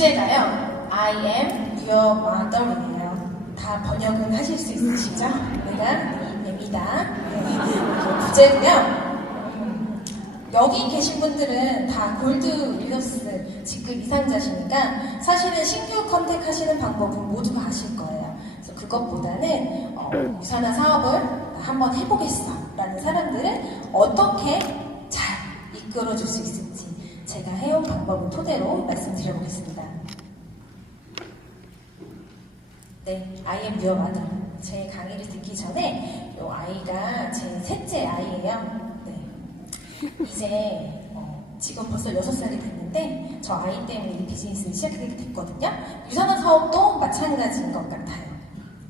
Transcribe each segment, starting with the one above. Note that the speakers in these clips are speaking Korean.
주제가요, I am your mother이에요. 다 번역은 하실 수 있으시죠? 내가 네 입니다. 네, 주제고요. 여기 계신 분들은 다 골드 윌러스 직급 이상자시니까 사실은 신규 컨택하시는 방법은 모두가 아실 거예요. 그래서 그것보다는 유산화 사업을 한번 해보겠어 라는 사람들은 어떻게 잘 이끌어줄 수 있을지 제가 해온 방법을 토대로 말씀드려보겠습니다. 네, I am your mother. 제 강의를 듣기 전에 이 아이가 제 셋째 아이예요. 이제 지금 벌써 6살이 됐는데 저 아이 때문에 이 비즈니스를 시작하게 됐거든요. 유산화 사업도 마찬가지인 것 같아요.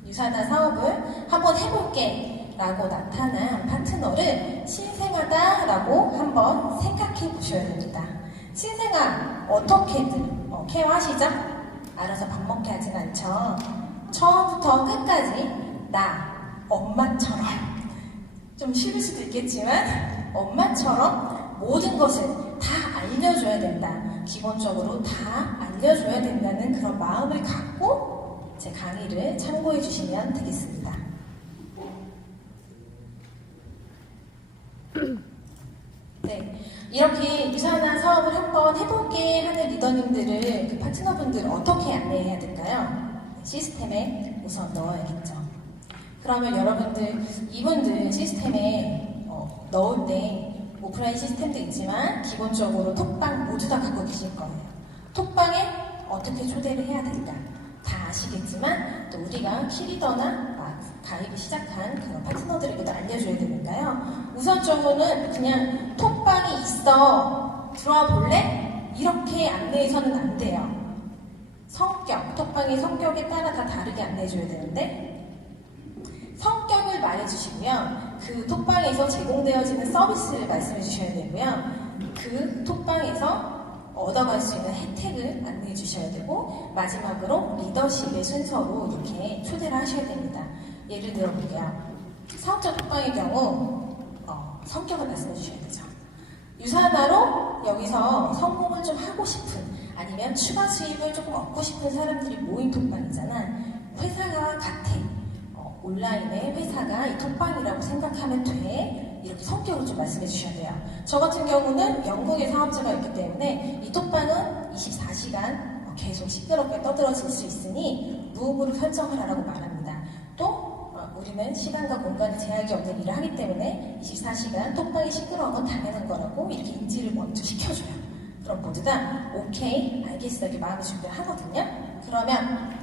유산화 사업을 한번 해볼게 라고 나타난 파트너를 신생아다 라고 한번 생각해 보셔야 됩니다. 신생아 어떻게든 케어하시죠? 알아서 밥 먹게 하진 않죠. 처음부터 끝까지 나 엄마처럼 좀 싫을 수도 있겠지만 엄마처럼 모든 것을 다 알려줘야 된다. 기본적으로 다 알려줘야 된다는 그런 마음을 갖고 제 강의를 참고해 주시면 되겠습니다. 네, 이렇게 유산화 사업을 한번 해볼게 하는 리더님들을, 그 파트너분들을 어떻게 안내해야 될까요? 시스템에 우선 넣어야겠죠. 그러면 여러분들, 이분들 시스템에 넣을 때 오프라인 시스템도 있지만 기본적으로 톡방 모두 다 갖고 계실 거예요. 톡방에 어떻게 초대를 해야 될까 다 아시겠지만 또 우리가 키리더나 가입을 시작한 그런 파트너들에게도 알려줘야 되니까요. 우선적으로는 그냥 톡방이 있어 들어와 볼래? 이렇게 안내해서는 안 돼요. 성격, 톡방의 성격에 따라 다 다르게 안내해줘야 되는데 성격을 말해주시고요. 그 톡방에서 제공되어지는 서비스를 말씀해 주셔야 되고요. 그 톡방에서 얻어갈 수 있는 혜택을 안내해 주셔야 되고 마지막으로 리더십의 순서로 이렇게 초대를 하셔야 됩니다. 예를 들어 볼게요. 사업자 톡방의 경우 성격을 말씀해 주셔야 되죠. 유산화로 여기서 성공을 좀 하고 싶은 아니면 추가 수입을 조금 얻고 싶은 사람들이 모인 톡방이잖아. 회사가 같아. 온라인에 회사가 이 톡방이라고 생각하면 돼. 이렇게 성격을 좀 말씀해 주셔야 돼요. 저 같은 경우는 영국에 사업자가 있기 때문에 이 톡방은 24시간 계속 시끄럽게 떠들어질 수 있으니 무음으로 설정을 하라고 말합니다. 또 우리는 시간과 공간에 제약이 없는 일을 하기 때문에 24시간 톡방이 시끄러운 건 당연한 거라고 이렇게 인지를 먼저 시켜줘요. 그럼 모두 다 오케이, 알겠어 이렇게 마음의 준비를 하거든요. 그러면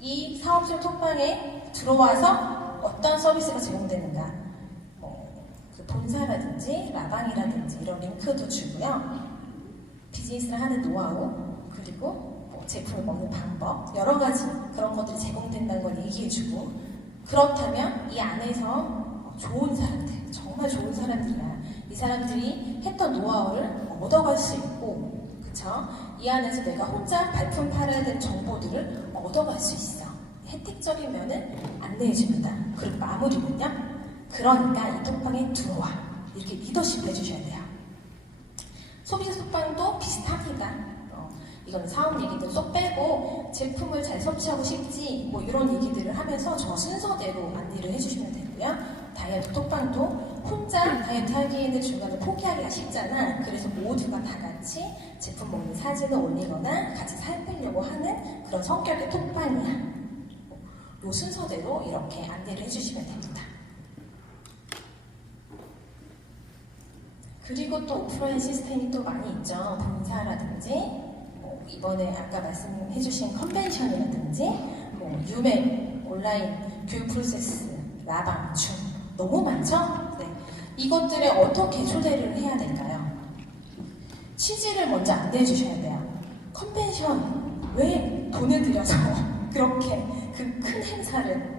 이 사업자 톡방에 들어와서 어떤 서비스가 제공되는가, 그 본사라든지 라방이라든지 이런 링크도 주고요. 비즈니스를 하는 노하우, 그리고 제품을 먹는 방법, 여러 가지 그런 것들이 제공된다는 걸 얘기해주고, 그렇다면 이 안에서 좋은 사람들, 정말 좋은 사람들이야. 이 사람들이 했던 노하우를 얻어갈 수 있고, 그쵸? 이 안에서 내가 혼자 발품 팔아야 될 정보들을 얻어갈 수 있어. 혜택적인 면은 안내해줍니다. 그리고 마무리는요. 그러니까 이 톡방에 들어와. 이렇게 리더십 해주셔야 돼요. 소비자 톡방도 비슷합니다. 이건 사업 얘기도 쏙 빼고 제품을 잘 섭취하고 싶지 뭐 이런 얘기들을 하면서 저 순서대로 안내를 해주시면 되고요. 다이어트 톡방도 혼자 다이어트 하기에는 중간에 포기하기가 쉽잖아. 그래서 모두가 다 같이 제품 먹는 사진을 올리거나 같이 살 빼려고 하는 그런 성격의 톡방이야. 이 순서대로 이렇게 안내를 해주시면 됩니다. 그리고 또 오프라인 시스템이 또 많이 있죠. 본사라든지 이번에 아까 말씀해주신 컨벤션이라든지 유맨, 온라인, 교육 프로세스, 라방, 줌 너무 많죠? 네. 이것들에 어떻게 초대를 해야 될까요? 취지를 먼저 안내해 주셔야 돼요. 컨벤션 왜 돈을 들여서 그렇게 그 큰 행사를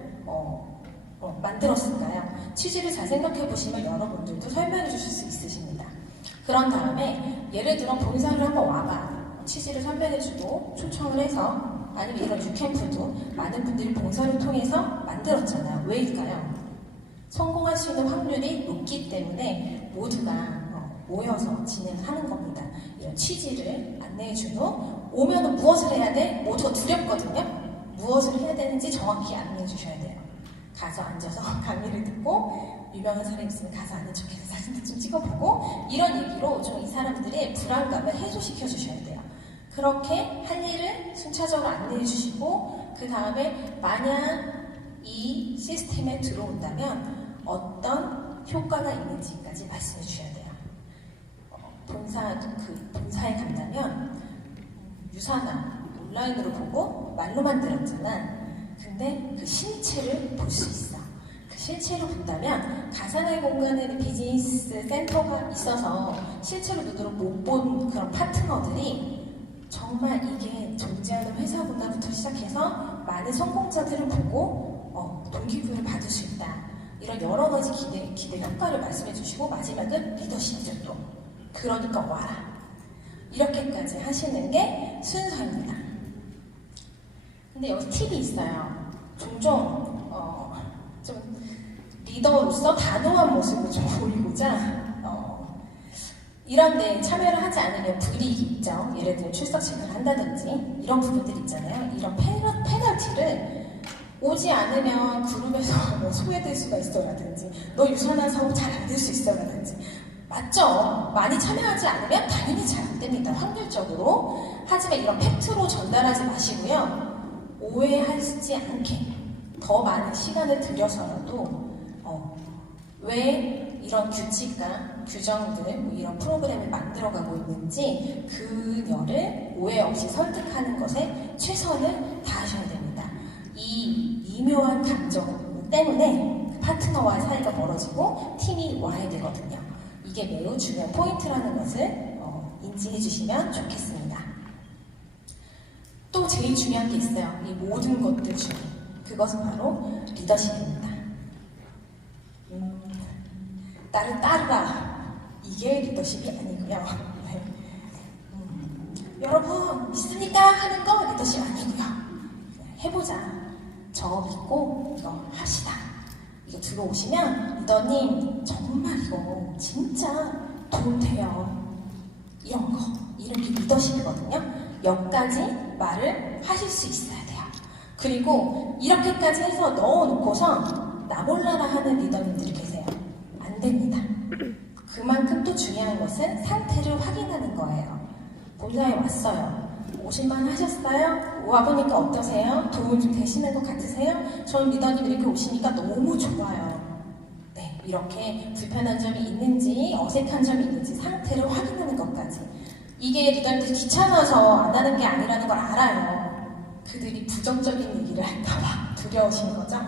만들었을까요? 취지를 잘 생각해 보시면 여러분들도 설명해 주실 수 있으십니다. 그런 다음에 예를 들어 본사를 한번 와봐. 취지를 설명해주고 초청을 해서 아니면 이런 유캠프도 많은 분들이 본사를 통해서 만들었잖아요. 왜일까요? 성공할 수 있는 확률이 높기 때문에 모두가 모여서 진행하는 겁니다. 이런 취지를 안내해준 후 오면은 무엇을 해야 돼? 모두가 두렵거든요. 무엇을 해야 되는지 정확히 안내해 주셔야 돼요. 가서 앉아서 강의를 듣고 유명한 사람이 있으면 가서 아는 척해서 사진도 좀 찍어보고 이런 얘기로 좀 이 사람들의 불안감을 해소시켜 주셔야 돼요. 그렇게 할 일을 순차적으로 안내해 주시고 그 다음에 만약 이 시스템에 들어온다면 어떤 효과가 있는지까지 말씀해 주셔야 돼요. 본사에 간다면 유사나 온라인으로 보고 말로만 들었잖아. 근데 그 실체를 볼 수 있어. 그 실체를 본다면 가상의 공간에 비즈니스 센터가 있어서 실제로 눈으로 못 본 그런 파트너들이 정말 이게 존재하는 회사구나부터 시작해서 많은 성공자들을 보고 동기부여를 받을 수 있다. 이런 여러 가지 기대 효과를 말씀해 주시고 마지막은 리더십이죠 또. 그러니까 와라. 이렇게까지 하시는 게 순서입니다. 근데 여기 팁이 있어요. 종종 좀 리더로서 단호한 모습을 좀 보이고자 이런 데 참여를 하지 않으면 불이익이 있죠. 예를 들어 출석 체크를 한다든지 이런 부분들 있잖아요. 이런 페널티를 오지 않으면 그룹에서 뭐 소외될 수가 있어라든지 너 유선한 사업 잘 안 될 수 있어라든지 맞죠? 많이 참여하지 않으면 당연히 잘 안 됩니다. 확률적으로. 하지만 이런 팩트로 전달하지 마시고요. 오해하지 않게 더 많은 시간을 들여서라도 왜 이런 규칙과 규정들, 뭐 이런 프로그램을 만들어가고 있는지 그녀를 오해 없이 설득하는 것에 최선을 다하셔야 됩니다. 이 미묘한 감정 때문에 파트너와 사이가 멀어지고 팀이 와야 되거든요. 이게 매우 중요한 포인트라는 것을 인지해 주시면 좋겠습니다. 또 제일 중요한 게 있어요. 이 모든 것들 중에 그것은 바로 리더십입니다. 나를 따르라. 이게 리더십이 아니고요. 네. 여러분 믿습니까? 하는 거 리더십 아니고요. 해보자. 저 믿고 이거 합시다. 이거 들어오시면 리더님 정말 이거 진짜 도움 돼요. 이런 거 이런 게 리더십이거든요. 여기까지 말을 하실 수 있어야 돼요. 그리고 이렇게까지 해서 넣어놓고서 나 몰라라 하는 리더님들이 계세요. 안 됩니다. 그만큼 또 중요한 것은 상태를 확인하는 거예요. 본사에 왔어요. 오실만 하셨어요? 와보니까 어떠세요? 도움 좀 되시는 것 같으세요? 저희 리더님 이렇게 오시니까 너무 좋아요. 네, 이렇게 불편한 점이 있는지 어색한 점이 있는지 상태를 확인하는 것까지. 이게 리더님들이 귀찮아서 안 하는 게 아니라는 걸 알아요. 그들이 부정적인 얘기를 할까봐 두려우신 거죠?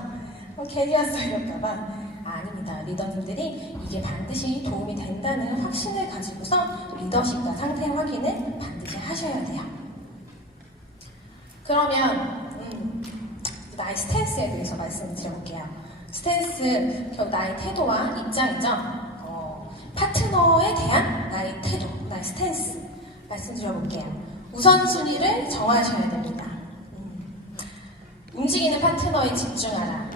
괜히 왔어요 이럴까봐. 아닙니다. 리더님들이 이게 반드시 도움이 된다는 확신을 가지고서 리더십과 상태 확인을 반드시 하셔야 돼요. 그러면 나의 스탠스에 대해서 말씀을 드려볼게요. 스탠스, 결국 나의 태도와 입장이죠. 파트너에 대한 나의 태도, 나의 스탠스 말씀드려볼게요. 우선순위를 정하셔야 됩니다. 움직이는 파트너에 집중하라.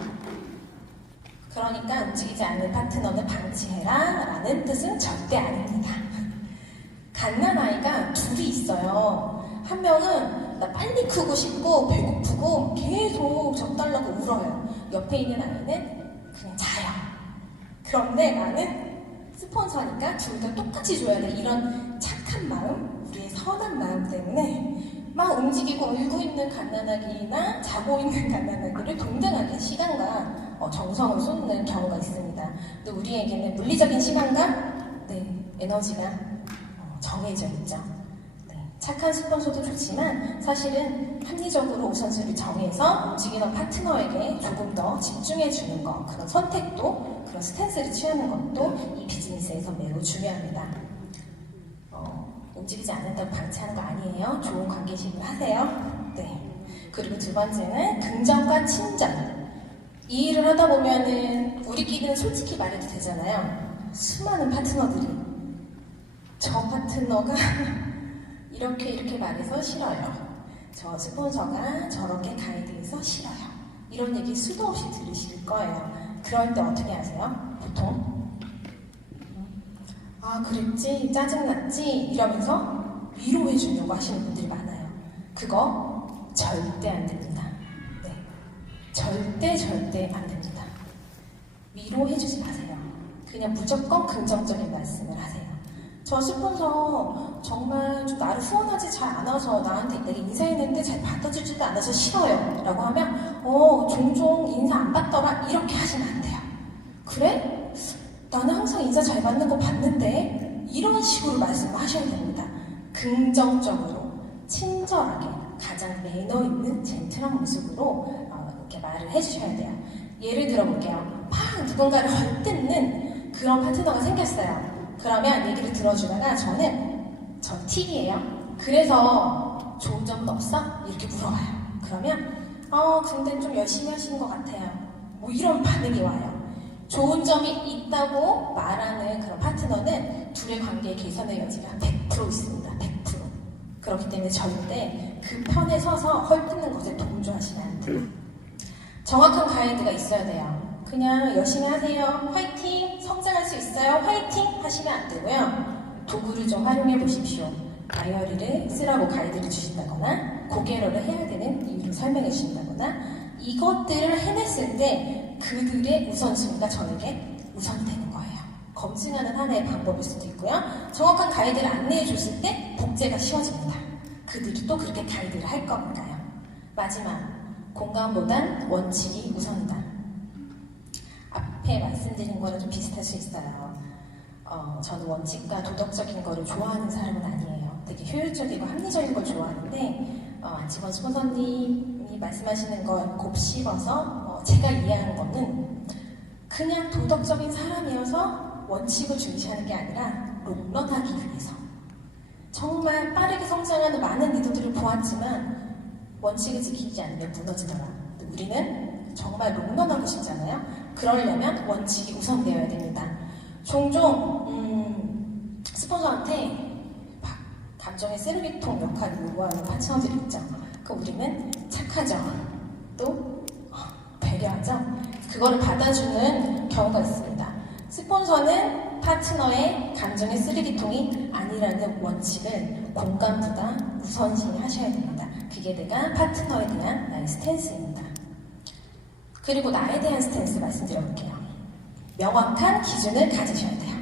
그러니까 움직이지 않는 파트너는 방치해라 라는 뜻은 절대 아닙니다. 갓난아이가 둘이 있어요. 한 명은 나 빨리 크고 싶고 배고프고 계속 젖달라고 울어요. 옆에 있는 아이는 그냥 자요. 그런데 나는 스폰서니까 둘 다 똑같이 줘야 돼. 이런 착한 마음, 우리의 선한 마음 때문에 막 움직이고 울고 있는 갓난아기나 자고 있는 갓난아기를 동등하게 시간과 정성을 쏟는 경우가 있습니다. 근데 우리에게는 물리적인 시간과 에너지가 정해져 있죠. 착한 스폰서도 좋지만 사실은 합리적으로 우선순위를 정해서 움직이는 파트너에게 조금 더 집중해주는 것, 그런 선택도, 그런 스탠스를 취하는 것도 이 비즈니스에서 매우 중요합니다. 움직이지 않는다고 방치하는 거 아니에요. 좋은 관계식을 하세요. 네. 그리고 두 번째는 긍정과 친절. 이 일을 하다 보면은 우리끼리는 솔직히 말해도 되잖아요. 수많은 파트너들이 저 파트너가 이렇게 말해서 싫어요. 저 스폰서가 저렇게 가이드해서 싫어요. 이런 얘기 수도 없이 들으실 거예요. 그럴 때 어떻게 하세요? 보통 아 그랬지? 짜증났지? 이러면서 위로해 주려고 하시는 분들이 많아요. 그거 절대 안 됩니다. 네. 절대 안 됩니다. 위로해주지 마세요. 그냥 무조건 긍정적인 말씀을 하세요. 저 스폰서 정말 좀 나를 후원하지 잘 않아서 나한테 내가 인사했는데 잘 받아주지도 않아서 싫어요 라고 하면 종종 인사 안 받더라 이렇게 하시면 안 돼요. 그래? 나는 항상 인사 잘 받는 거 봤는데 이런 식으로 말씀하셔야 됩니다. 긍정적으로 친절하게 가장 매너 있는 젠틀한 모습으로 이렇게 말을 해주셔야 돼요. 예를 들어볼게요. 막 누군가를 헐뜯는 그런 파트너가 생겼어요. 그러면 얘기를 들어주다가 전 T이에요. 그래서 좋은 점은 없어? 이렇게 물어봐요. 그러면 근데 좀 열심히 하시는 것 같아요. 뭐 이런 반응이 와요. 좋은 점이 있다고 말하는 그런 파트너는 둘의 관계의 개선의 여지가 100% 있습니다. 100%. 그렇기 때문에 절대 그 편에 서서 헐뜯는 것에 동조하시면 안 돼요. 정확한 가이드가 있어야 돼요. 그냥 열심히 하세요. 화이팅! 성장할 수 있어요. 화이팅! 하시면 안 되고요. 도구를 좀 활용해 보십시오. 다이어리를 쓰라고 가이드를 주신다거나 고개로를 해야 되는 이유를 설명해 주신다거나 이것들을 해냈을 때 그들의 우선순위가 저에게 우선이 되는 거예요. 검증하는 하나의 방법일 수도 있고요. 정확한 가이드를 안내해 줬을 때 복제가 쉬워집니다. 그들이 또 그렇게 가이드를 할 거니까요. 마지막, 공감보단 원칙이 우선이다. 앞에 말씀드린 거랑 좀 비슷할 수 있어요. 저는 원칙과 도덕적인 거를 좋아하는 사람은 아니에요. 되게 효율적이고 합리적인 걸 좋아하는데 안치권 스폰서님이 말씀하시는 걸 곱씹어서 제가 이해하는 거는 그냥 도덕적인 사람이어서 원칙을 중시하는 게 아니라 롱런하기 위해서 정말 빠르게 성장하는 많은 리더들을 보았지만 원칙을 지키지 않으면 무너지더라. 우리는 정말 롱런하고 싶잖아요. 그러려면 원칙이 우선되어야 됩니다. 종종 스폰서한테 막 감정의 쓰레기통 역할을 요구하는 파트너들이 있죠. 그 우리는 착하죠. 또 배려하죠. 그거를 받아주는 경우가 있습니다. 스폰서는 파트너의 감정의 쓰레기통이 아니라는 원칙을 공감보다 우선시 하셔야 됩니다. 그게 내가 파트너에 대한 나의 스탠스입니다. 그리고 나에 대한 스탠스 말씀드려볼게요. 명확한 기준을 가지셔야 돼요.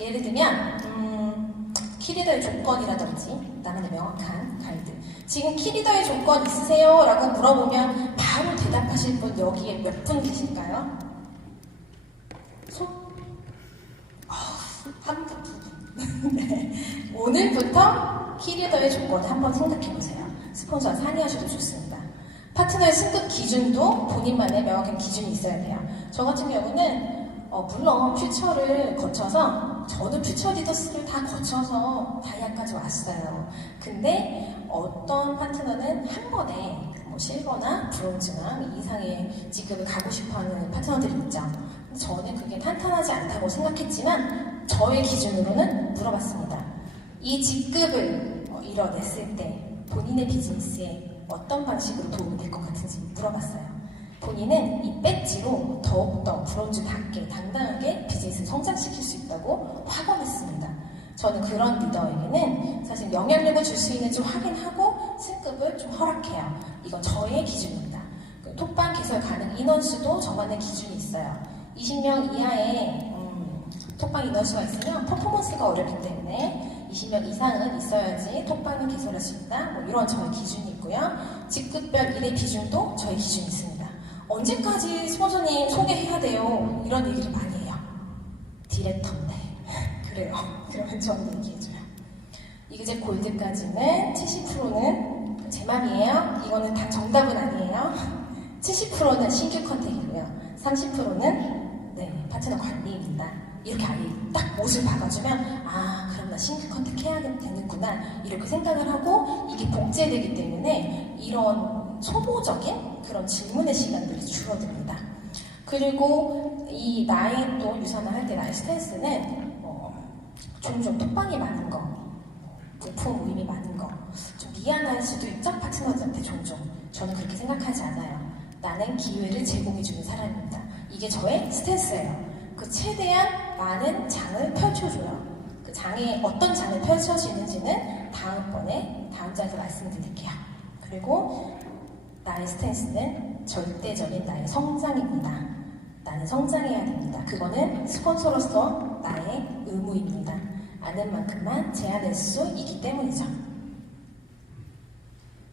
예를 들면 키리더의 조건이라든지 나만의 명확한 가이드. 지금 키리더의 조건 있으세요? 라고 물어보면 바로 대답하실 분 여기에 몇 분 계실까요? 손? 한 분, 두 분. 네. 오늘부터 키리더의 조건을 한번 생각해보세요. 스폰서와 상의하셔도 좋습니다. 파트너의 승급 기준도 본인만의 명확한 기준이 있어야 돼요. 저 같은 경우는 물론 퓨처를 거쳐서 저는 퓨처 리더스를 다 거쳐서 다이아까지 왔어요. 근데 어떤 파트너는 한 번에 실버나 브론즈나 이상의 직급을 가고 싶어하는 파트너들이 있죠. 저는 그게 탄탄하지 않다고 생각했지만 저의 기준으로는 물어봤습니다. 이 직급을 이뤄냈을 때 본인의 비즈니스에 어떤 방식으로 도움이 될 것 같은지 물어봤어요. 본인은 이 배지로 더욱더 브론즈답게 당당하게 비즈니스를 성장시킬 수 있다고 확언했습니다. 저는 그런 리더에게는 사실 영향력을 줄 수 있는지 확인하고 승급을 좀 허락해요. 이건 저의 기준입니다. 톡방 개설 가능 인원수도 저만의 기준이 있어요. 20명 이하의 톡방 인원수가 있으면 퍼포먼스가 어렵기 때문에 20명 이상은 있어야지 톡방을 개설할 수 있다. 뭐 이런 저의 기준이 있고요. 직급별 일의 비중도 저의 기준이 있습니다. 언제까지 스폰서님 소개해야 돼요? 이런 얘기를 많이 해요. 디렉터인데 그래요. 그러면 저는 얘기해줘요. 이그제 골드까지는 70%는 제 맘이에요. 이거는 다 정답은 아니에요. 70%는 신규 컨택이고요. 30%는 파트너 관리입니다. 이렇게 아예 딱 못을 박아주면 그럼 나 신규 컨택 해야 되는구나 이렇게 생각을 하고 이게 복제되기 때문에 이런 소모적인 그런 질문의 시간들이 줄어듭니다. 그리고 이 나의 또 유산을 할 때 나의 스탠스는 종종 톡방이 많은 거, 부품 모임이 많은 거, 좀 미안할 수도 있죠? 파트너들한테 종종. 저는 그렇게 생각하지 않아요. 나는 기회를 제공해주는 사람입니다. 이게 저의 스탠스예요. 그 최대한 많은 장을 펼쳐줘요. 그 장에 어떤 장을 펼쳐지는지는 다음 장에서 말씀드릴게요. 그리고 나의 스탠스는 절대적인 나의 성장입니다. 나는 성장해야 됩니다. 그거는 스폰서로서 나의 의무입니다. 아는 만큼만 제안할 수 있기 때문이죠.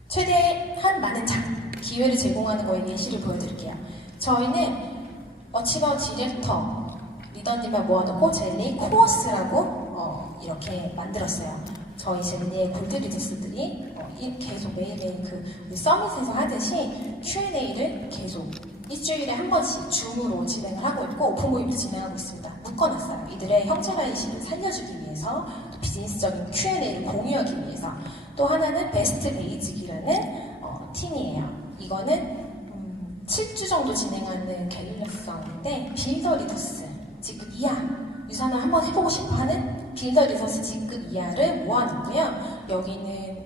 최대한 많은 기회를 제공하는 거에 예시를 보여드릴게요. 저희는 어치버 디렉터 리더님을 모아놓고 젤리 코어스라고 이렇게 만들었어요. 저희 젤리의 골드 리더스들이 계속 매일매일 그 서밋에서 하듯이 Q&A를 계속 일주일에 한 번씩 줌으로 진행을 하고 있고 오픈 모임도 진행하고 있습니다. 묶어놨어요. 이들의 형제관의식을 살려주기 위해서, 또 비즈니스적인 Q&A를 공유하기 위해서. 또 하나는 베스트 베이직이라는 팀이에요. 이거는 7주 정도 진행하는 게릴라성인데 빌더 리더스 직급 이하 유산을 한번 해보고 싶어하는 빌더 리더스 직급 이하를 모아놓고요. 여기는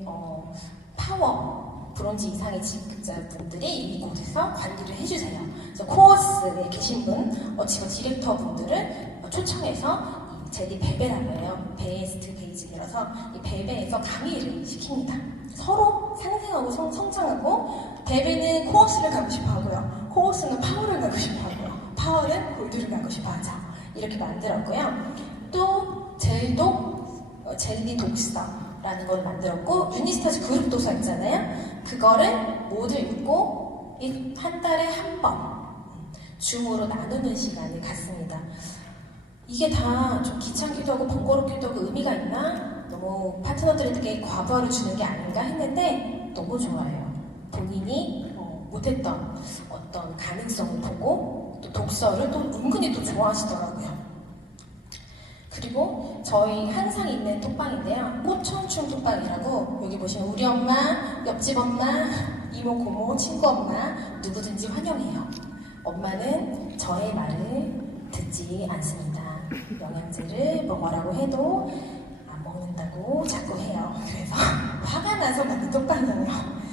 파워 브론즈 이상의 직급자분들이 이곳에서 관리를 해주세요. 그래서 코어스에 계신 분, 어치버 디렉터 분들을 초청해서 젤리 베베라고 해요. 베스트 베이직이라서 이 베베에서 강의를 시킵니다. 서로 상생하고 성장하고, 베베는 코어스를 가고 싶어 하고요. 코어스는 파워를 가고 싶어 하고요. 파워는 골드를 가고 싶어 하죠. 이렇게 만들었고요. 또 젤리 독서라는 걸 만들었고, 유니스타즈 그룹 도서 있잖아요. 그거를 모두 읽고 한 달에 한 번 줌으로 나누는 시간을 갖습니다. 이게 다 좀 귀찮기도 하고 번거롭기도 하고 의미가 있나? 너무 파트너들에게 과부하를 주는 게 아닌가 했는데 너무 좋아요. 본인이 못했던 어떤 가능성을 보고 또 독서를 또 은근히 또 좋아하시더라고요. 그리고 저희 항상 있는 톡방인데요. 꽃청춘 톡방이라고, 여기 보시면 우리 엄마, 옆집 엄마, 이모, 고모, 친구 엄마 누구든지 환영해요. 엄마는 저의 말을 듣지 않습니다. 영양제를 먹으라고 해도 안 먹는다고 자꾸 해요. 그래서 화가 나서 만든 톡방이에요.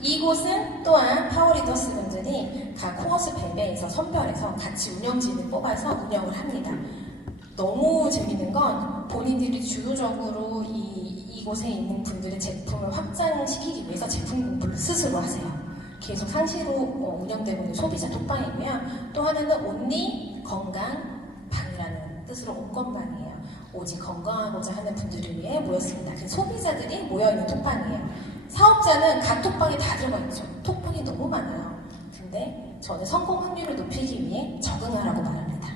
이곳은 또한 파워리더스 분들이 각 코어스 베베에서 선별해서 같이 운영진을 뽑아서 운영을 합니다. 너무 재밌는 건 본인들이 주도적으로 이곳에 있는 분들의 제품을 확장시키기 위해서 제품 공부를 스스로 하세요. 계속 상시로 운영되고 있는 소비자 톡방이고요. 또 하나는 온리 건강방이라는 뜻으로 온건방이에요. 오직 건강하고자 하는 분들을 위해 모였습니다. 그 소비자들이 모여있는 톡방이에요. 사업자는 각 톡방에 다 들어가 있죠. 톡방이 너무 많아요. 근데 저는 성공 확률을 높이기 위해 적응하라고 말합니다.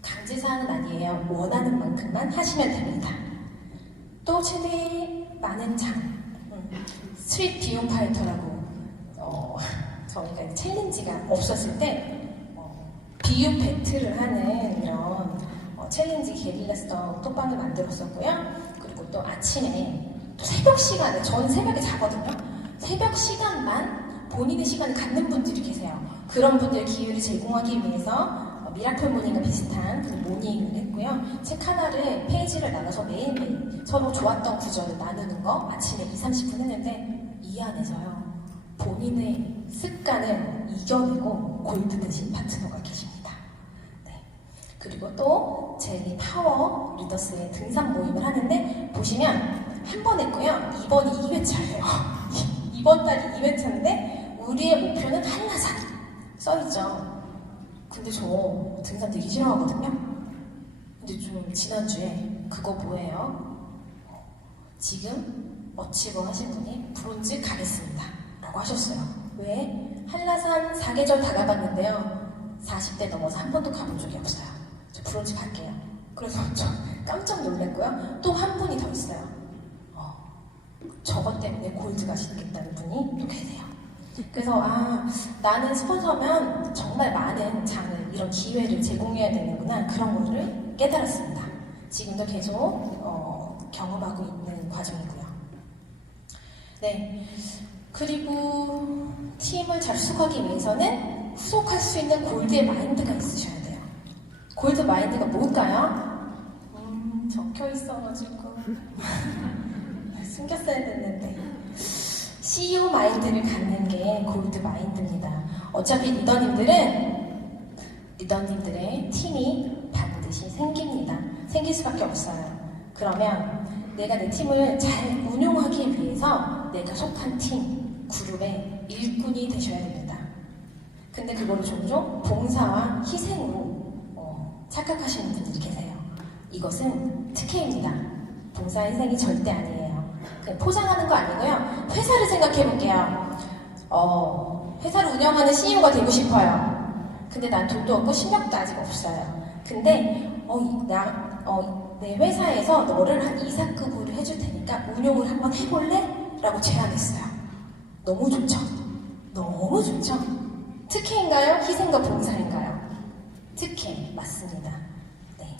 강제사항은 아니에요. 원하는 만큼만 하시면 됩니다. 또 최대 많은 스트릿 비용 파이터라고 저희가 챌린지가 없었을 때 비유 배틀을 하는 이런 챌린지 게릴라성 톡방을 만들었었고요. 그리고 또 아침에 또 새벽 시간에, 저는 새벽에 자거든요. 새벽 시간만 본인의 시간을 갖는 분들이 계세요. 그런 분들 기회를 제공하기 위해서 미라클 모닝과 비슷한 그 모닝을 했고요. 책 하나를 페이지를 나눠서 매일매일 서로 좋았던 구절을 나누는 거 아침에 20-30분 했는데 이 안에서요. 본인의 습관을 이겨내고 골드 되신 파트너가 계십니다. 네. 그리고 또 젤리 파워 리더스의 등산 모임을 하는데 보시면 한 번 했고요. 이번이 2회차예요. 이번 달이 2회차인데 우리의 목표는 한라산 써있죠. 근데 저 등산 되게 싫어하거든요. 근데 좀 지난주에 그거 뭐예요? 지금 어치버 하신 분이 브론즈 가겠습니다 라고 하셨어요. 왜? 한라산 4계절 다 가봤는데요. 40대 넘어서 한 번도 가본 적이 없어요. 저 브론즈 갈게요. 그래서 저 깜짝 놀랐고요. 또 한 분이 더 있어요. 저것 때문에 골드 가시겠다는 분이 또 계세요. 그래서 나는 스폰서면 정말 많은 장을, 이런 기회를 제공해야 되는구나, 그런 거를 깨달았습니다. 지금도 계속 경험하고 있는 과정이고요. 네. 그리고 팀을 잘 수석하기 위해서는 후속할 수 있는 골드의 마인드가 있으셔야 돼요. 골드 마인드가 뭘까요? 적혀 있어가지고 숨겼어야 됐는데, CEO 마인드를 갖는 게 골드 마인드입니다. 어차피 리더님들의 팀이 반드시 생깁니다. 생길 수밖에 없어요. 그러면 내가 내 팀을 잘 운용하기 위해서 내가 속한 팀, 그룹의 일꾼이 되셔야 됩니다. 근데 그거를 종종 봉사와 희생으로 착각하시는 분들이 계세요. 이것은 특혜입니다. 봉사 희생이 절대 아니에요. 포장하는 거 아니고요. 회사를 생각해 볼게요. 회사를 운영하는 CEO가 되고 싶어요. 근데 난 돈도 없고 실력도 아직 없어요. 근데 내 회사에서 너를 한 이사급으로 해줄 테니까 운용을 한번 해볼래? 라고 제안했어요. 너무 좋죠? 너무 좋죠? 특혜인가요? 희생과 봉사인가요? 특혜, 맞습니다. 네.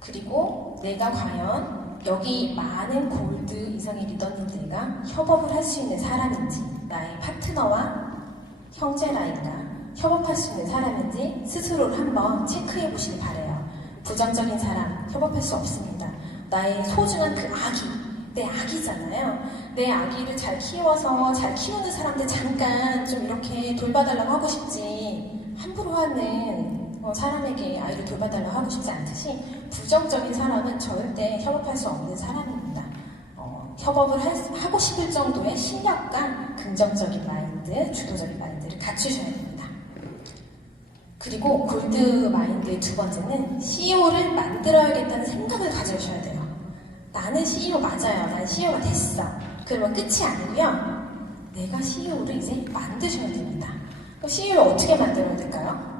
그리고 내가 과연 여기 많은 골드 이상의 리더님들과 협업을 할 수 있는 사람인지, 나의 파트너와 형제라인과 협업할 수 있는 사람인지 스스로를 한번 체크해 보시길 바래요. 부정적인 사람, 협업할 수 없습니다. 나의 소중한 그 아기, 내 아기잖아요. 내 아기를 잘 키워서 잘 키우는 사람들 잠깐 좀 이렇게 돌봐달라고 하고 싶지, 함부로 하는 사람에게 아이를 돌봐달라고 하고 싶지 않듯이 부정적인 사람은 절대 협업할 수 없는 사람입니다. 협업을 하고 싶을 정도의 실력과 긍정적인 마인드, 주도적인 마인드를 갖추셔야 됩니다. 그리고 골드 마인드의 두 번째는 CEO를 만들어야겠다는 생각을 가져오셔야 돼요. 나는 CEO 맞아요. 난 CEO가 됐어. 그러면 끝이 아니고요. 내가 CEO를 이제 만드셔야 됩니다. 그럼 CEO를 어떻게 만들어야 될까요?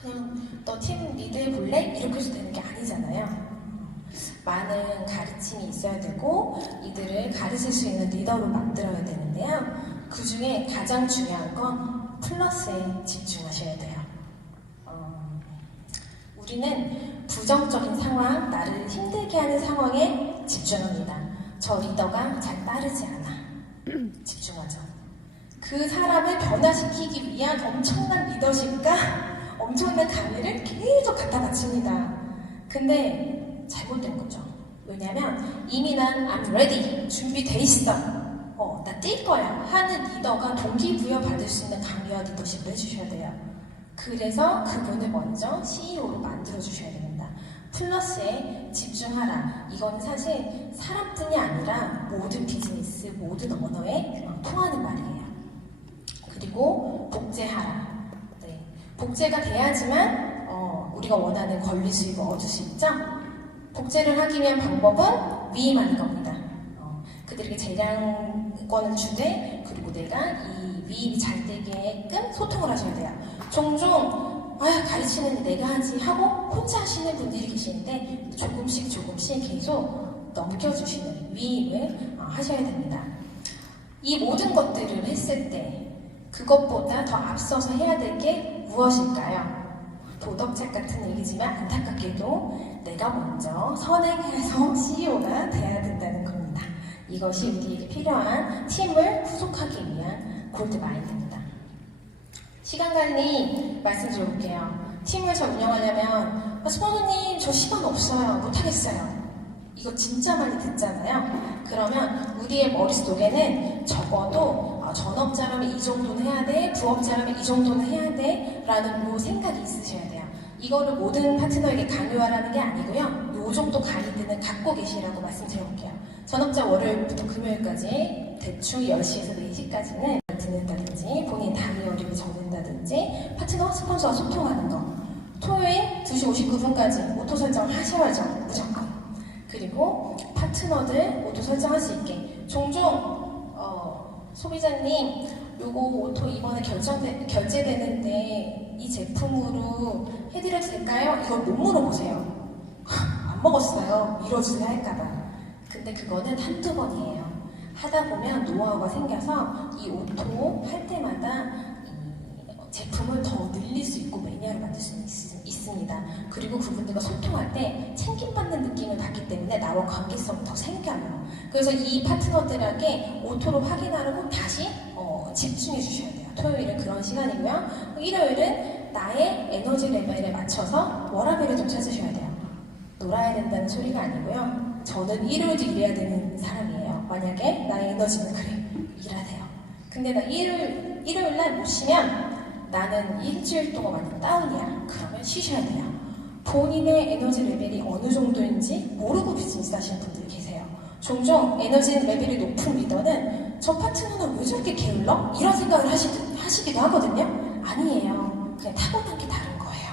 그냥 너 팀 리드해 볼래? 이렇게 해서 되는 게 아니잖아요. 많은 가르침이 있어야 되고 이들을 가르칠 수 있는 리더로 만들어야 되는데요. 그 중에 가장 중요한 건 플러스에 집중하셔야 돼요. 우리는 부정적인 상황, 나를 힘들게 하는 상황에 집중합니다. 저 리더가 잘 따르지 않아. 집중하죠. 그 사람을 변화시키기 위한 엄청난 리더십과 엄청난 강의를 계속 갖다 바칩니다. 근데 잘못된 거죠. 왜냐면 이미 난 I'm ready, 준비돼 있어. 나 뛸 거야 하는 리더가 동기부여 받을 수 있는 강의와 리더십을 해주셔야 돼요. 그래서 그분을 먼저 CEO로 만들어주셔야 됩니다. 플러스에 집중하라. 이건 사실 사람뿐이 아니라 모든 비즈니스, 모든 언어에 통하는 말이에요. 그리고 복제하라. 네. 복제가 돼야지만 우리가 원하는 권리 수익을 얻을 수 있죠. 복제를 하기 위한 방법은 위임하는 겁니다. 그들에게 재량권을 주되, 그리고 내가 이 위임이 잘 되게끔 소통을 하셔야 돼요. 종종 가르치는데 내가 하지 하고 혼자 하시는 분들이 계시는데 조금씩 계속 넘겨주시는 위임을 하셔야 됩니다. 이 모든 것들을 했을 때 그것보다 더 앞서서 해야 될 게 무엇일까요? 도덕책 같은 얘기지만 안타깝게도 내가 먼저 선행해서 CEO가 돼야 된다는 겁니다. 이것이 우리에게 필요한 팀을 후속하기 위한 골드 마인드입니다. 시간 관리 말씀드려볼게요. 팀을 잘 운영하려면 스포너님 저 시간 없어요. 못하겠어요. 이거 진짜 많이 듣잖아요. 그러면 우리의 머릿속에는 적어도 전업자라면 이 정도는 해야 돼, 부업자라면 이 정도는 해야 돼 라는 요 생각이 있으셔야 돼요. 이거를 모든 파트너에게 강요하라는 게 아니고요. 요 정도 가이드는 갖고 계시라고 말씀드려볼게요. 전업자 월요일부터 금요일까지 대충 10시에서 4시까지는 듣는다든지 본인 다이어리를 적는다든지 파트너, 스폰서와 소통하는 거. 토요일 2시 59분까지 오토 설정을 하셔야죠. 무조건. 그리고 파트너들 오토 설정할 수 있게 종종 소비자님 요거 오토 이번에 결제되는데 이 제품으로 해드려도 될까요? 이걸 못 물어보세요. 안 먹었어요. 이러주세요 할까봐. 근데 그거는 한두 번이에요. 하다 보면 노하우가 생겨서 이 오토 할 때마다 제품을 더 늘릴 수 있고 매니아를 만들 수 있습니다. 그리고 그분들과 소통할 때 챙김받는 느낌을 받기 때문에 나와 관계성이 더 생겨요. 그래서 이 파트너들에게 오토로 확인하라고 다시 집중해 주셔야 돼요. 토요일은 그런 시간이고요. 일요일은 나의 에너지 레벨에 맞춰서 워라밸을 좀 찾으셔야 돼요. 놀아야 된다는 소리가 아니고요. 저는 일요일도 일해야 되는 사람이에요. 만약에 나의 에너지는 그래, 일하세요. 근데 나 일요일날 못 쉬면 나는 일주일 동안 완전 다운이야. 그러면 쉬셔야 돼요. 본인의 에너지 레벨이 어느 정도인지 모르고 비즈니스 하시는 분들이 계세요. 종종 에너지 레벨이 높은 리더는 저 파트너는 왜 저렇게 게을러? 이런 생각을 하시기도 하거든요. 아니에요. 그냥 타고난 게 다른 거예요.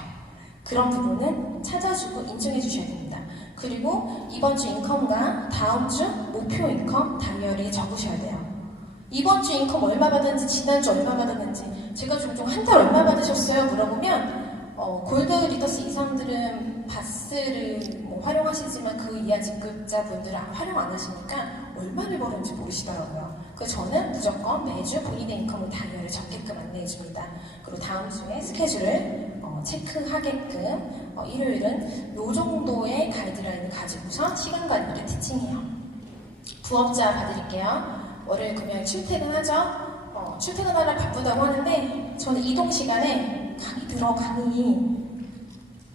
그런 부분은 찾아주고 인정해 주셔야 됩니다. 그리고 이번 주 인컴과 다음 주 목표 인컴 다이어리에 적으셔야 돼요. 이번 주 인컴 얼마 받았는지, 지난주 얼마 받았는지, 제가 종종 한 달 얼마 받으셨어요? 물어보면 골드 리더스 이상들은 바스를 활용하시지만 그 이하 직급자분들은 활용 안 하시니까 얼마를 버는지 모르시더라고요. 그래서 저는 무조건 매주 본인의 인컴을 다이어리에 적게끔 안내해 줍니다. 그리고 다음 주에 스케줄을 체크하게끔 일요일은 이 정도의 가이드라인을 가지고서 시간 관리를 티칭해요. 부업자 봐드릴게요. 월요일, 금요일 출퇴근하죠? 출퇴근하느라 바쁘다고 하는데 저는 이동 시간에 강의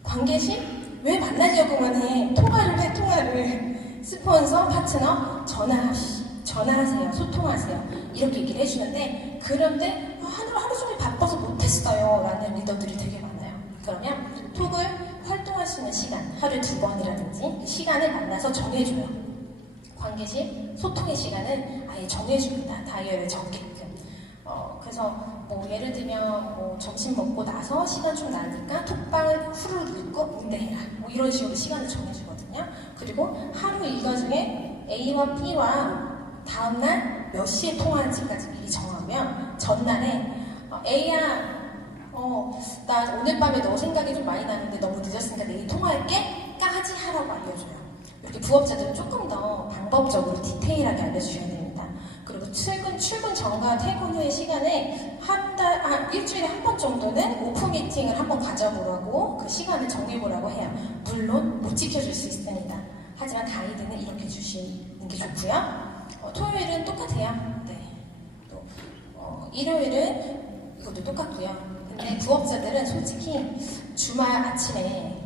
관계실? 왜 만나려고만 해? 통화를 해, 통화를. 스폰서, 파트너, 전화하세요. 소통하세요. 이렇게 얘기를 해주는데, 그런데 하루 종일 바빠서 못했어요. 라는 리더들이 되게 많아요. 그러면 톡을 활동할 수 있는 시간, 하루에 2번이라든지 그 시간을 만나서 정해줘요. 관계실, 소통의 시간을 아예 정해줍니다. 다이어리를 적게끔. 그래서 예를 들면 점심 먹고 나서 시간 좀 나니까 톡방을 후루룩 읽고 응대해라. 이런 식으로 시간을 정해주거든요. 그리고 하루 일과 중에 A와 B와 다음날 몇 시에 통화할지까지 미리 정하면 전날에 A야, 나 오늘 밤에 너 생각이 좀 많이 나는데 너무 늦었으니까 내일 통화할게. 까지 하라고 알려줘요. 이렇게 부업자들은 조금 더 방법적으로 디테일하게 알려주셔야 됩니다. 그리고 출근 전과 퇴근 후의 시간에 일주일에 한 번 정도는 오픈 미팅을 한번 가져보라고 그 시간을 정해보라고 해요. 물론 못 지켜줄 수 있습니다. 하지만 가이드는 이렇게 주시는 게 좋고요. 토요일은 똑같아요. 네. 또 일요일은 이것도 똑같고요. 근데 부업자들은 솔직히 주말 아침에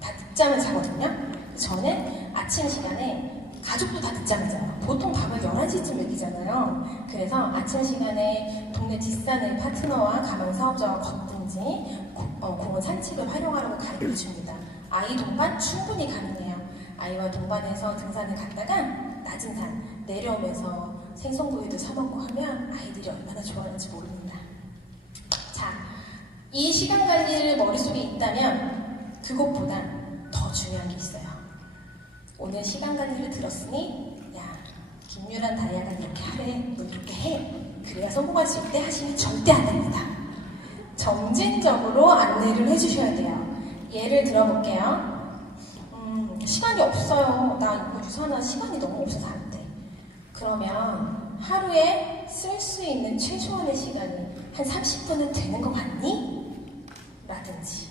다 늦잠을 자거든요. 저는 아침 시간에 가족도 다 늦잠을 자요. 보통 밤을 11시쯤 먹이잖아요. 그래서 아침 시간에 동네 뒷산을 파트너와 가망 사업자와 걷든지 공원 산책을 활용하라고 가르쳐 줍니다. 아이 동반 충분히 가능해요. 아이와 동반해서 등산을 갔다가 낮은 산 내려오면서 생선구이도 사먹고 하면 아이들이 얼마나 좋아하는지 모릅니다. 자, 이 시간 관리를 머릿속에 있다면 그것보다 더 중요한 게 있어요. 오늘 시간 관리를 들었으니 야, 김유란 다이아가 이렇게 하래, 너 이렇게 해. 그래야 성공할 수 있대 하시면 절대 안 됩니다. 점진적으로 안내를 해주셔야 돼요. 예를 들어볼게요. 시간이 없어요. 나 이거 유선한 시간이 너무 없어서 안 돼. 그러면 하루에 쓸 수 있는 최소한의 시간이 한 30분은 되는 거 맞니? 라든지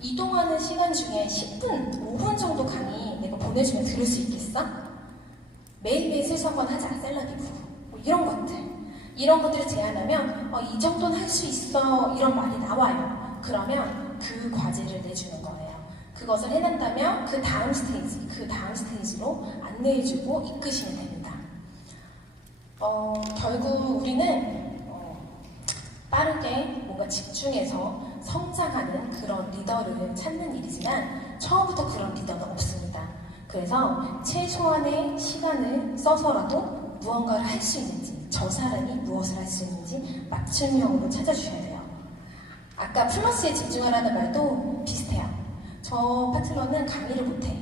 이동하는 시간 중에 10분, 5분 정도 강의 내가 보내주면 들을 수 있겠어? 매일매일 슬슬 한번 하자, 셀러기부. 이런 것들을 제안하면 이 정도는 할 수 있어 이런 말이 나와요. 그러면 그 과제를 내주는 거예요. 그것을 해낸다면 그 다음 스테이지로 안내해주고 이끄시면 됩니다. 결국 우리는 빠르게 뭔가 집중해서 성장하는 그런 리더를 찾는 일이지만 처음부터 그런 리더는 없습니다. 그래서 최소한의 시간을 써서라도 무언가를 할 수 있는지, 저 사람이 무엇을 할 수 있는지 맞춤형으로 찾아주셔야 돼요. 아까 플러스에 집중하라는 말도 비슷해요. 저 파트너는 강의를 못해.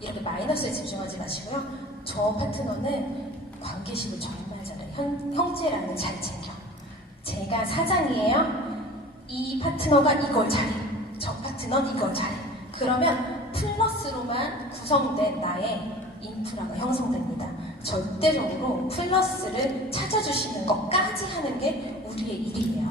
이렇게 마이너스에 집중하지 마시고요. 저 파트너는 관계식을 정말 잘해요. 형제라는 잘 챙겨. 제가 사장이에요. 이 파트너가 이걸 잘해. 저 파트너는 이걸 잘해. 그러면 플러스로만 구성된 나의 인프라가 형성됩니다. 절대적으로 플러스를 찾아주시는 것까지 하는 게 우리의 일이에요.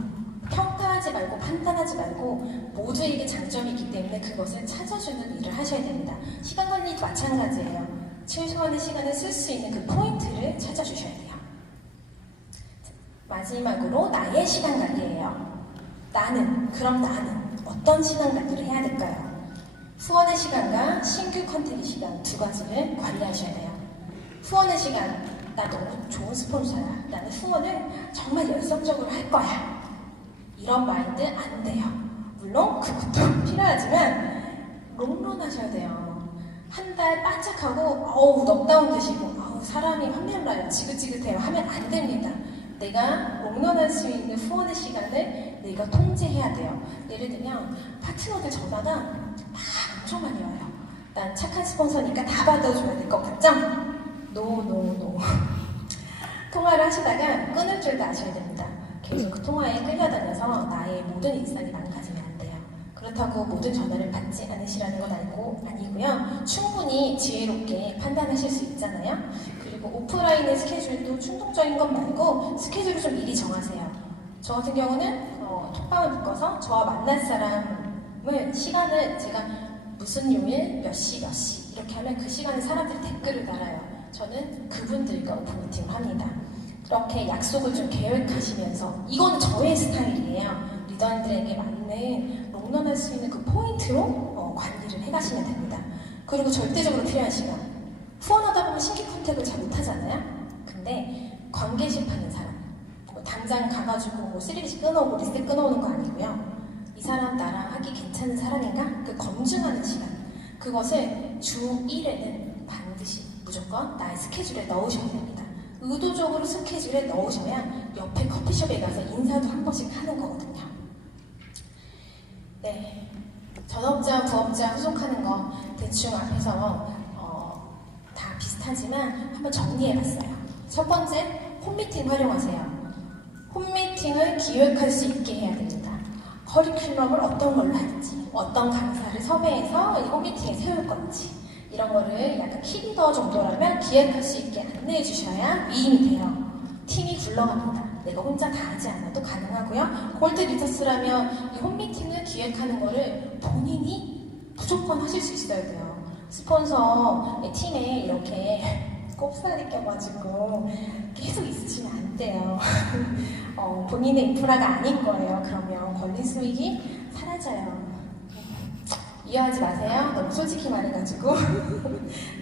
평가하지 말고 판단하지 말고 모두에게 장점이 있기 때문에 그것을 찾아주는 일을 하셔야 됩니다. 시간 관리도 마찬가지예요. 최소한의 시간을 쓸 수 있는 그 포인트를 찾아주셔야 돼요. 마지막으로 나의 시간 관리예요. 그럼 나는 어떤 시간 관리를 해야 될까요? 후원의 시간과 신규 컨택의 시간 두 가지를 관리하셔야 돼요. 후원의 시간, 나 너무 좋은 스폰서야. 나는 후원을 정말 열성적으로 할 거야. 이런 마인드 안 돼요. 물론 그것도 필요하지만 롱런 하셔야 돼요. 한 달 바짝하고 어우 넉다운 되시고 어우 사람이 화면 나요. 지긋지긋해요. 하면 안 됩니다. 내가 롱런할 수 있는 후원의 시간을 내가 통제해야 돼요. 예를 들면 파트너들 전화가 막 엄청 많이 와요. 난 착한 스폰서니까 다 받아줘야 될 것 같죠? 노. 통화를 하시다가 끊을 줄도 아셔야 됩니다. 계속 그 통화에 끌려다녀서 나의 모든 일상이 망가지면 안 돼요. 그렇다고 모든 전화를 받지 않으시라는 건 아니고요. 충분히 지혜롭게 판단하실 수 있잖아요. 그리고 오프라인의 스케줄도 충동적인 것 말고 스케줄을 좀 미리 정하세요. 저 같은 경우는 톡방을 묶어서 저와 만날 사람을 시간을 제가 무슨 요일 몇 시 이렇게 하면 그 시간에 사람들이 댓글을 달아요. 저는 그분들과 오픈 미팅을 합니다. 그렇게 약속을 좀 계획하시면서 이거는 저의 스타일이에요. 리더님들에게 맞는 롱런할 수 있는 그 포인트로 관리를 해가시면 됩니다. 그리고 절대적으로 필요한 시간. 후원하다 보면 신규 컨택을 잘 못하잖아요. 근데 관계식 하는 사람. 당장 가가지고 뭐 3리씩 끊어오고 리스트 끊어오는 거 아니고요. 이 사람 나랑 하기 괜찮은 사람인가? 그 검증하는 시간. 그것을 주 1회는 반드시 무조건 나의 스케줄에 넣으셔야 됩니다. 의도적으로 스케줄에 넣으셔야 옆에 커피숍에 가서 인사도 한 번씩 하는 거거든요. 네, 전업자, 부업자 후속하는 거 대충 앞에서 다 비슷하지만 한번 정리해봤어요. 첫 번째, 홈미팅 활용하세요. 홈미팅을 기획할 수 있게 해야 됩니다. 커리큘럼을 어떤 걸로 할지, 어떤 강사를 섭외해서 이 홈미팅에 세울 건지 이런 거를 약간 키리더 정도라면 기획할 수 있게 안내해 주셔야 위임이 돼요. 팀이 굴러갑니다. 내가 혼자 다 하지 않아도 가능하고요. 골드 리서스라면 이 홈미팅을 기획하는 거를 본인이 무조건 하실 수 있어야 돼요. 스폰서 팀에 이렇게 꼽사리 껴가지고 계속 있으시면 안 돼요. 본인의 인프라가 아닌 거예요. 그러면 권리 수익이 사라져요. 이해하지 마세요. 너무 솔직히 말해가지고.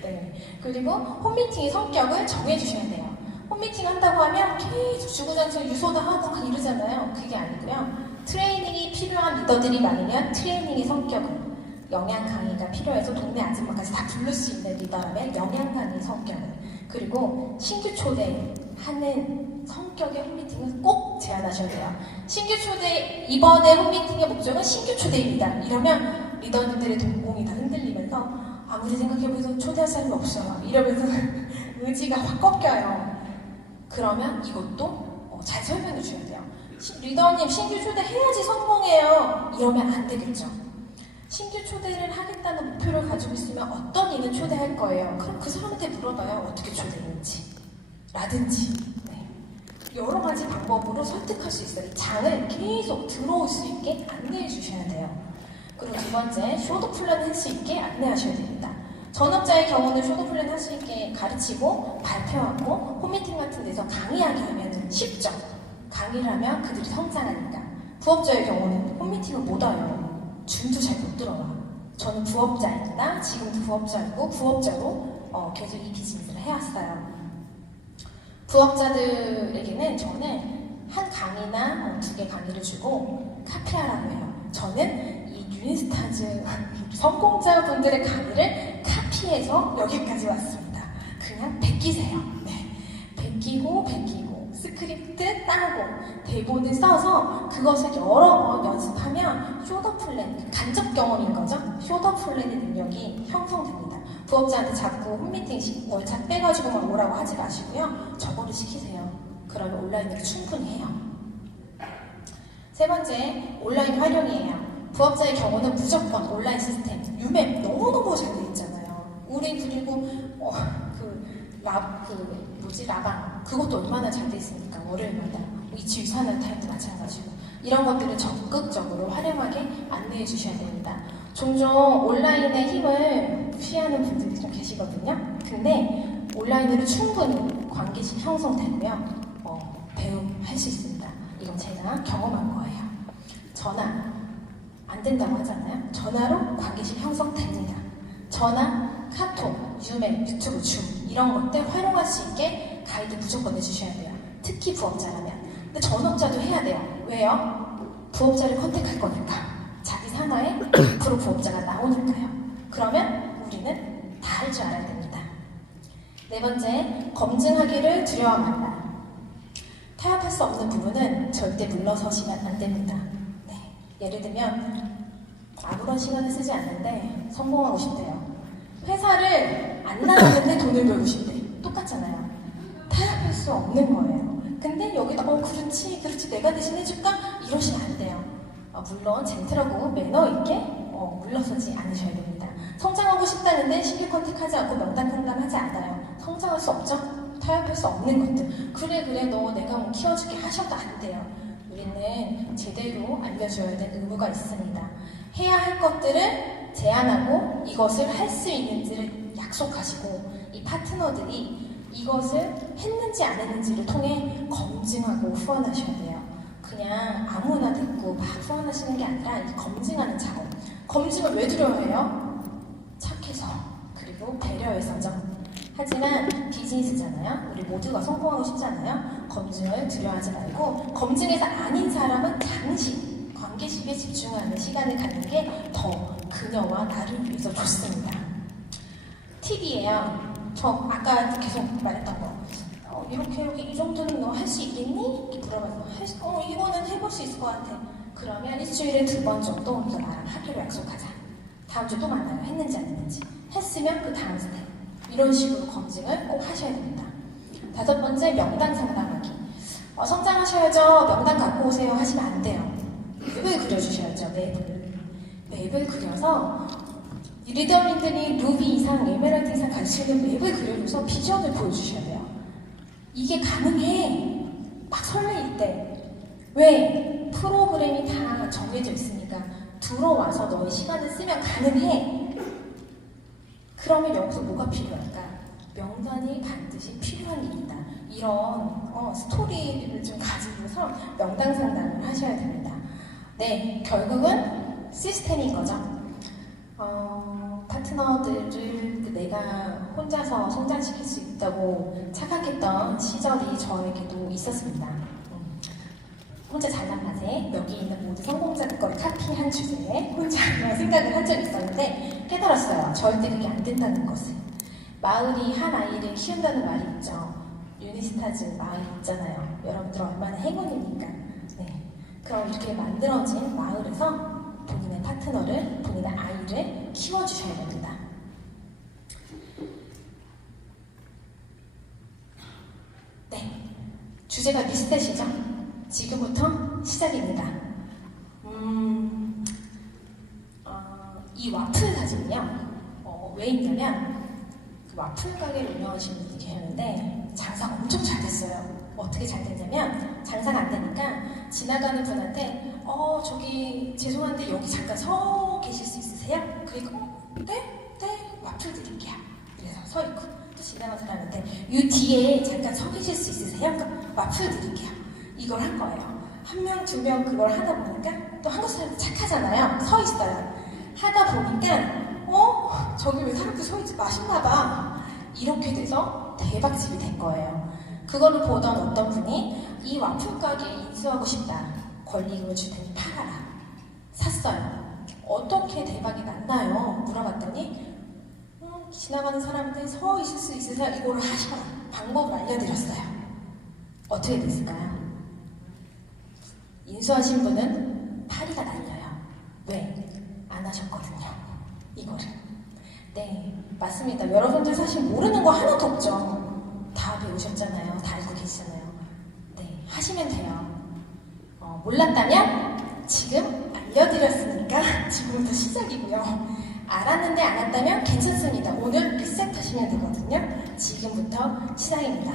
네. 그리고 홈미팅의 성격을 정해주셔야 돼요. 홈미팅 한다고 하면 계속 주구장창 유소도 하고 막 이러잖아요. 그게 아니고요. 트레이닝이 필요한 리더들이 많으면 트레이닝의 성격은 영양 강의가 필요해서 동네 아줌마까지 다 부를 수 있는 리더라면 영양 강의 성격을 그리고 신규 초대하는 성격의 홈미팅은 꼭 제안하셔야 돼요. 신규 초대 이번에 홈미팅의 목적은 신규 초대입니다. 이러면 리더님들의 동공이 다 흔들리면서 아무리 생각해봐도 초대할 사람이 없어요. 이러면서 의지가 확 꺾여요. 그러면 이것도 잘 설명해 주셔야 돼요. 리더님 신규 초대해야지 성공해요. 이러면 안 되겠죠. 신규 초대를 하겠다는 목표를 가지고 있으면 어떤 이는 초대할 거예요. 그럼 그 사람한테 물어봐요. 어떻게 초대했는지 라든지 네. 여러 가지 방법으로 설득할 수 있어요. 장을 계속 들어올 수 있게 안내해 주셔야 돼요. 그리고 두 번째, 쇼도 플랜 할 수 있게 안내하셔야 됩니다. 전업자의 경우는 쇼도 플랜 할 수 있게 가르치고 발표하고 홈미팅 같은 데서 강의하게 하면 쉽죠. 강의를 하면 그들이 성장하니까. 부업자의 경우는 홈미팅을 못 와요. 줌도 잘 못 들어와. 저는 부업자입니다. 지금도 부업자이고 부업자로 계속 이 비즈니스를 해왔어요. 부업자들에게는 저는 한 강의나 2개 강의를 주고 카피하라고 해요. 저는 이 뉴인스타즈 성공자분들의 강의를 카피해서 여기까지 왔습니다. 그냥 베끼세요. 네. 베끼고 스크립트 따고 대본을 써서 그것을 여러 번 연습하면 쇼더 플랜, 간접 경험인 거죠. 쇼더 플랜의 능력이 형성됩니다. 부업자한테 자꾸 홈미팅 월차 빼가지고만 오라고 하지 마시고요. 저거를 시키세요. 그러면 온라인으로 충분히 해요. 세 번째, 온라인 활용이에요. 부업자의 경우는 무조건 온라인 시스템, 유맵 너무너무 잘 돼 있잖아요. 우리 그리고 라방 그것도 얼마나 잘 돼 있습니까? 월요일마다 위치 유산한 타임도 마찬가지고 이런 것들을 적극적으로 활용하게 안내해 주셔야 됩니다. 종종 온라인의 힘을 무시하는 분들이 좀 계시거든요. 근데 온라인으로 충분히 관계식 형성되고요. 배움할 수 있습니다. 이건 제가 경험한 거예요. 전화 안 된다고 하잖아요. 전화로 관계식 형성됩니다. 전화, 카톡, 유메일, 유튜브, 줌 이런 것들 활용할 수 있게 가이드 무조건 해주셔야 돼요. 특히 부업자라면. 근데 전업자도 해야 돼요. 왜요? 부업자를 컨택할 거니까. 자기 산하에 100% 부업자가 나오니까요. 그러면 우리는 다 할 줄 알아야 됩니다. 네 번째, 검증하기를 두려워 말라. 타협할 수 없는 부분은 절대 물러서시면 안 됩니다. 네, 예를 들면 아무런 시간을 쓰지 않는데 성공하고 싶대요. 회사를 안 나가는데 돈을 벌고 싶대. 똑같잖아요. 타협할 수 없는 거예요. 근데 여기다 그렇지 내가 대신 해줄까? 이러시면 안 돼요. 물론 젠틀하고 매너 있게 물러서지 않으셔야 됩니다. 성장하고 싶다는데 신규 컨택하지 않고 명단 상담하지 않아요. 성장할 수 없죠? 타협할 수 없는 것들. 그래 너 내가 뭐 키워줄게 하셔도 안 돼요. 우리는 제대로 알려줘야 되는 의무가 있습니다. 해야 할 것들을 제안하고 이것을 할 수 있는지를 약속하시고 이 파트너들이 이것을 했는지 안 했는지를 통해 검증하고 후원하셔야 돼요. 그냥 아무나 듣고 막 후원하시는 게 아니라 이 검증하는 작업. 검증을 왜 두려워해요? 착해서 그리고 배려해서죠. 하지만 비즈니스잖아요. 우리 모두가 성공하고 싶잖아요. 검증을 두려워하지 말고 검증에서 아닌 사람은 잠시 관계식에 집중하는 시간을 갖는 게 더 그녀와 나를 위해서 좋습니다. 팁이에요. 저 아까 계속 말했던 거. 이렇게 이 정도는 너 할 수 있겠니? 이렇게 물어봐서 이거는 해볼 수 있을 것 같아. 그러면 일주일에 2번 정도 이거 나랑 하기로 약속하자. 다음 주 또 만나요. 했는지 안 했는지. 했으면 그 다음 스텝. 이런 식으로 검증을 꼭 하셔야 됩니다. 5번째, 명단 상담하기. 성장하셔야죠. 명단 갖고 오세요. 하시면 안 돼요. 맵을 그려주셔야죠. 맵을 그려서 리더님들이 루비 이상, 에메랄드 이상 가르치는 맵을 그려줘서 비전을 보여주셔야 돼요. 이게 가능해. 막 설레일 때. 왜? 프로그램이 다 정해져 있으니까 들어와서 너의 시간을 쓰면 가능해. 그러면 여기서 뭐가 필요할까? 명단이 반드시 필요한 일이다. 이런 스토리를 좀 가지고서 명단 상담을 하셔야 됩니다. 네, 결국은 시스템인 거죠. 파트너들을 내가 혼자서 성장시킬 수 있다고 착각했던 시절이 저에게도 있었습니다. 혼자 잘난 맛에 여기 있는 모든 성공자들 거를 카피한 주제에 혼자 생각을 한 적이 있었는데 깨달았어요. 절대 그게 안 된다는 것을. 마을이 한 아이를 키운다는 말이 있죠. 유니스타즈 마을이 있잖아요. 여러분들 얼마나 행운입니까? 네. 그럼 이렇게 만들어진 마을에서 본인의 파트너를, 본인의 아이를 키워주셔야 됩니다. 네. 주제가 리셋이죠? 지금부터 시작입니다. 이 와플 사진이요. 왜 있냐면 그 와플 가게를 운영하시는 분이 계셨는데 장사가 엄청 잘 됐어요. 어떻게 잘 됐냐면 장사가 안 되니까 지나가는 분한테 저기 죄송한데 여기 잠깐 서 계실 수 있으세요? 그리고 네 와플 드릴게요. 그래서 서 있고 또 지나가는 사람한테 이 뒤에 잠깐 서 계실 수 있으세요? 그러니까 와플 드릴게요. 이걸 한 거예요. 1명, 2명 그걸 하다 보니까 또 한국 사람들 착하잖아요. 서 있어요. 하다 보니까 저기 왜 사람들 서 있지 마셨나 봐. 이렇게 돼서 대박집이 된 거예요. 그거를 보던 어떤 분이 이 와플 가게에 인수하고 싶다. 권리금을 줄 테니 팔아라. 샀어요. 어떻게 대박이 났나요? 물어봤더니 지나가는 사람들 서 있을 수 있으세요? 이거를 하셔라. 방법을 알려드렸어요. 어떻게 됐을까요? 인수하신 분은 파리가 날려요. 왜? 안 하셨거든요. 이거를. 네, 맞습니다. 여러분들 사실 모르는 거 하나도 없죠. 다 배우셨잖아요. 다 알고 계시잖아요. 네, 하시면 돼요. 몰랐다면 지금 알려드렸으니까 지금부터 시작이고요. 알았는데 안 했다면 괜찮습니다. 오늘 리셋하시면 되거든요. 지금부터 시작입니다.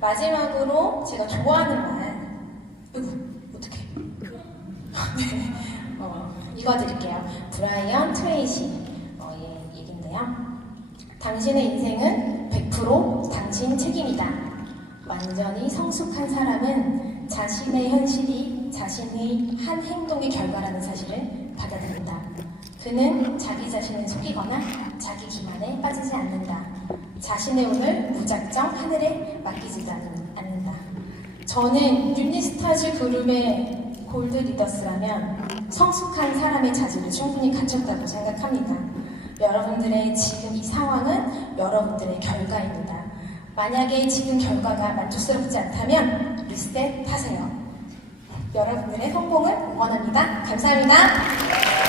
마지막으로 제가 좋아하는 말, 어떡해. 네, 이거 드릴게요. 브라이언 트레이시 얘기인데요. 당신의 인생은 100% 당신 책임이다. 완전히 성숙한 사람은 자신의 현실이 자신의 한 행동의 결과라는 사실을 받아들인다. 그는 자기 자신을 속이거나 자기 기만에 빠지지 않는다. 자신의 운을 무작정 하늘에 맡기지도 않는다. 저는 유니스타즈 그룹의 골드 리더스라면 성숙한 사람의 자질을 충분히 갖췄다고 생각합니다. 여러분들의 지금 이 상황은 여러분들의 결과입니다. 만약에 지금 결과가 만족스럽지 않다면 리셋하세요. 여러분들의 성공을 응원합니다. 감사합니다.